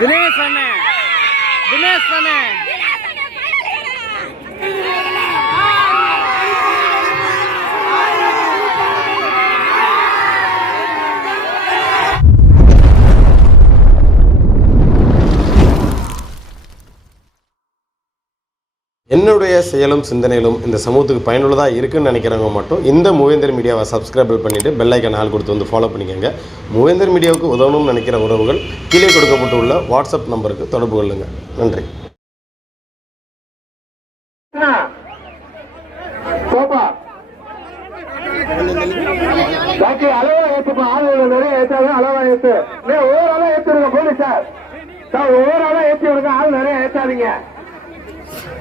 தினேஷ் அண்ணே தினேஷ் அண்ணே. என்னுடைய செயலும் சிந்தனையிலும் இந்த சமூகத்துக்கு பயனுள்ளதாக இருக்குன்னு நினைக்கிறவங்க மட்டும் இந்த மூவேந்தர் மீடியாவை சப்ஸ்கிரைப் பண்ணிவிட்டு பெல் ஆள் கொடுத்து வந்து ஃபாலோ பண்ணிக்கோங்க. மூவேந்தர் மீடியாவுக்கு உதவணும்னு நினைக்கிற உறவுகள் கீழே கொடுக்கப்பட்டுள்ள வாட்ஸ்அப் நம்பருக்கு தொடர்பு கொள்ளுங்கள் நன்றி. அளவா ஆளுநர் நிறைய அளவா போலீஸ் சார். சார் ஏற்றி விடுங்க ஆள் நிறைய ஏற்றாதீங்க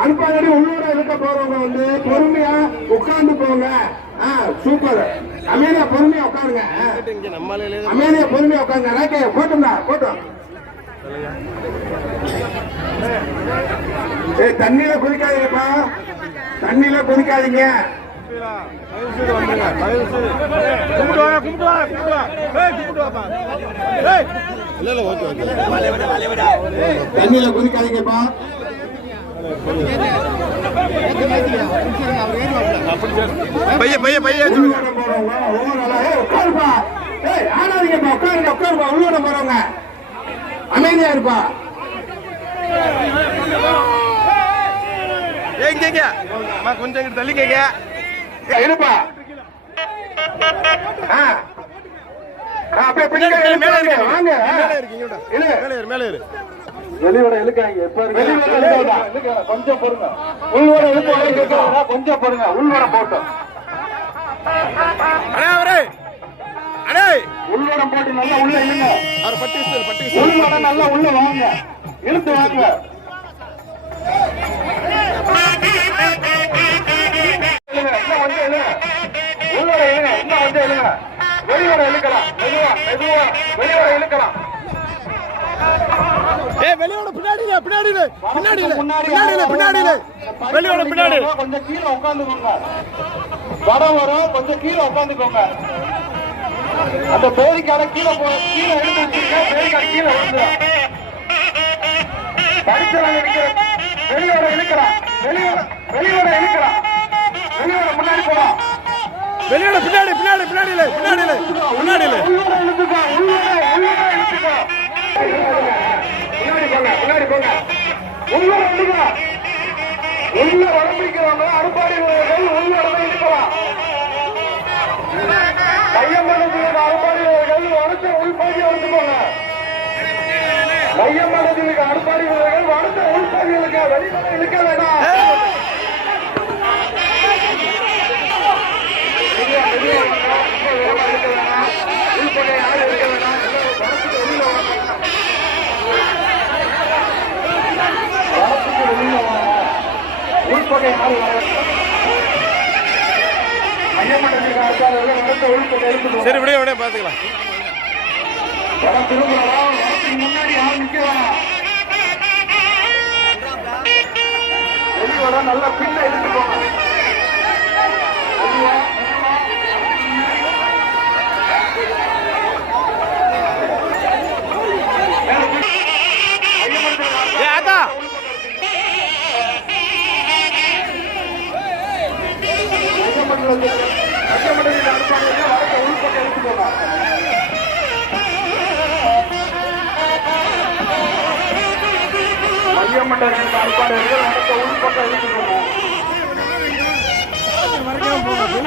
அனுப்பாதடி உள்ளூர இருக்க போறவங்க வந்து பொறுமையா உட்கார்ந்து போங்க. ஆ சூப்பர் அமைதியா பொறுமையா உட்காருங்க. ஆ. அமைதியா பொறுமையா உட்காருங்க. ரேக்கே போட்டும்டா போட்டோம் ஏய் தண்ணியில குதிக்காதீங்கப்பா தண்ணியில குதிக்காதீங்க கும்பிட்டு வாங்க கும்பிட்டு வாங்க கும்பிட்டு வாங்க கும்பிட்டு வாப்பா ஏய் இல்ல இல்ல ஓகே ஓகே தண்ணியில குதிக்காதீங்கப்பா பைய பைய பைய. ஆடாதீங்கப்பா உட்காருங்க உட்காருப்பா உள்ளூர போறவங்க அமைதியா இருப்பா அம்மா கொஞ்சம் இங்கிட்டு தள்ளி கேங்க ஏய், இருப்பா. ஆ. அப்படியே பின்னாடி மேல இழுக்காதீங்க. இருக்கு. வாங்க. மேல இருக்கு. மேல ஏறு. வெளியோட இழுக்காங்க வெளியோட இழுக்காங்க கொஞ்சம் பொறுங்க. உள்வர இழுக்க கொஞ்சம் பொறுங்க. உள்வர போட்டோம். உள்வரம் போட்டு நல்லா உள்ள விசில் உள்வரம் நல்லா உள்ள வாங்க. இழுத்து வாங்க. வெளிவர இழுக்கலாம். மெதுவா மெதுவா. வெளிவர இழுக்கலாம். ஏய் வெளியோட பின்னாடி இல்ல பின்னாடி பின்னாடி இல்ல பின்னாடி பின்னாடி வெளியோட பின்னாடி கொஞ்சம் கீழே உட்காந்துக்கோங்க. வடம் வரும் கொஞ்சம் கீழே உட்காந்துக்கோங்க. அந்த பேரிக்கார கீழே போ கீழே எடுத்து வச்சிருக்க பேரிக்கார கீழே விழுந்துடும் படிச்சவங்க நிக்கிற வெளியோட இழுக்கலாம் வெளியோட வெளியோட இழுக்கலாம் வெளியோட முன்னாடி போலாம் வெளியோட பின்னாடி பின்னாடி பின்னாடி இல்ல பின்னாடி இல்ல பின்னாடி இல்ல உள்ளூர இழுத்துக்கோ உள்ளூர உள்ளூர இழுத்துக்கோ. முன்னாடி போங்க முன்னாடி போங்க உள்ளூர இழுக்கோ உள்ள உடம்பிக்கிறவங்க அறுபாடி உள்ளவர்கள் உள்ள உடம்பை இழுக்கலாம் மையமனத்தில் அறுபாடி உள்ளவர்கள் உள்பாதி எடுத்துக்கோங்க மையமனத்தில் அறுபாடி உள்ளவர்கள் உள்பாதி இழுக்க வெளிவர இழுக்க வேண்டாம் மெதுவா, மெதுவா வாங்க. ரொம்ப வேகமா இழுக்க வேணாம். உள்பகை யாரும் இழுக்க வேணாம். எல்லாம் வடத்துக்கு வெளியில வாங்க. வடத்துக்கு வெளியில வாங்க. உள்பகை யாரும் வர மையமண்டலத்துக்கு ஆச்சாரர்கள் வடத்த உள்பகை இழுத்துக்கோங்க. சரி விடிய விடிய பார்த்துக்கலாம் முன்னாடி யாரும் நிக்க வேணாம். நல்லா பின்ன எடுத்துக்கோங்க சட்டமன்ற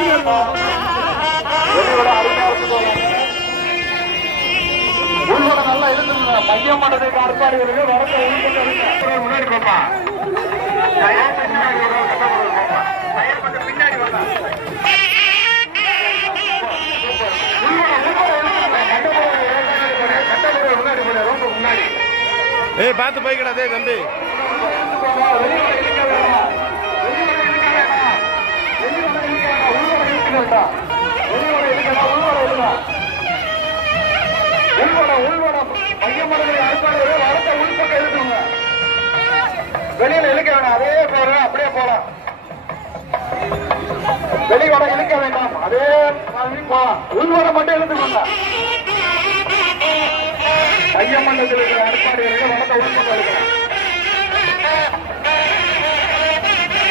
ஏற்பாடு நல்லா இருந்துருங்க மைய மண்டலத்தை ஏற்பாடு இருக்கு நடத்த தம்பி. வெளியில இழுக்க வேணாம் அதே போற அப்படியே போலாம் வெளிவட இழுக்க வேண்டாம். அதே மாதிரி போலாம் உள்வட மட்டும் இழுத்துக்கோங்க. ஐயமண்டலத்தில் இருக்கிற அற்பாடுகளை வளர்த்த உள்பக்கம் எடுக்கலாம்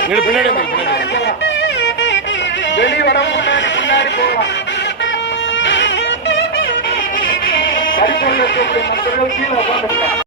பின்னாடி வந்து. வெளிவட முன்னாடி முன்னாடி போகலாம் கரிப்பொருள் இருக்கக்கூடிய மக்கள் கீழே உட்காந்துருக்கலாம்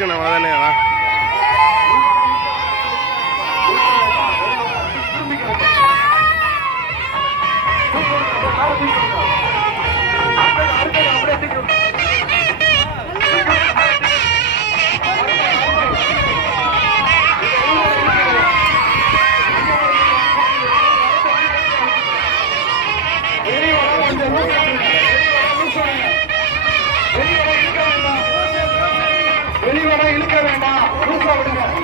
எடுக்கணும் அதானே Thank you. விடுங்க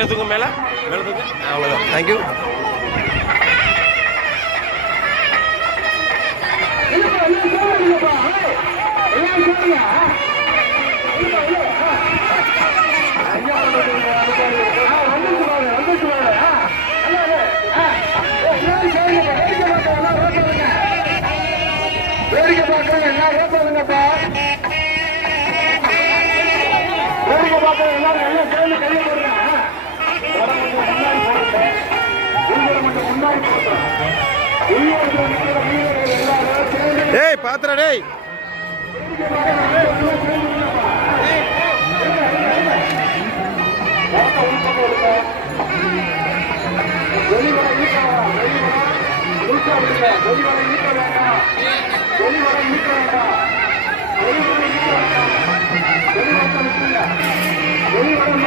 வெள்ளாட்ட தூக்கம் மேலே? மேலே தூக்கம் அவ்வளோதான் தேங்க்யூ வேடிக்கை பார்க்கறேன் எல்லாரும் ரோப்பாதுங்கப்பா வேடிக்கை பார்க்கறேன் எல்லாரும் எல்லாம் கையில் கையை உள்வடத்துல நிக்கிற வீரர்கள் டேய். வடத்தை உள்பக்கம்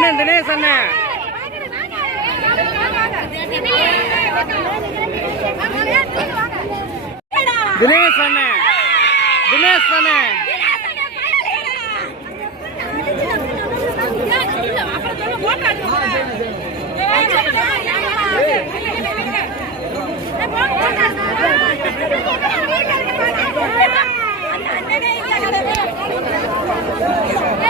அண்ணன் தினேஷ் அண்ணன் தினேஷ் அண்ணன் தினேஷ் அண்ணன் அண்ணனே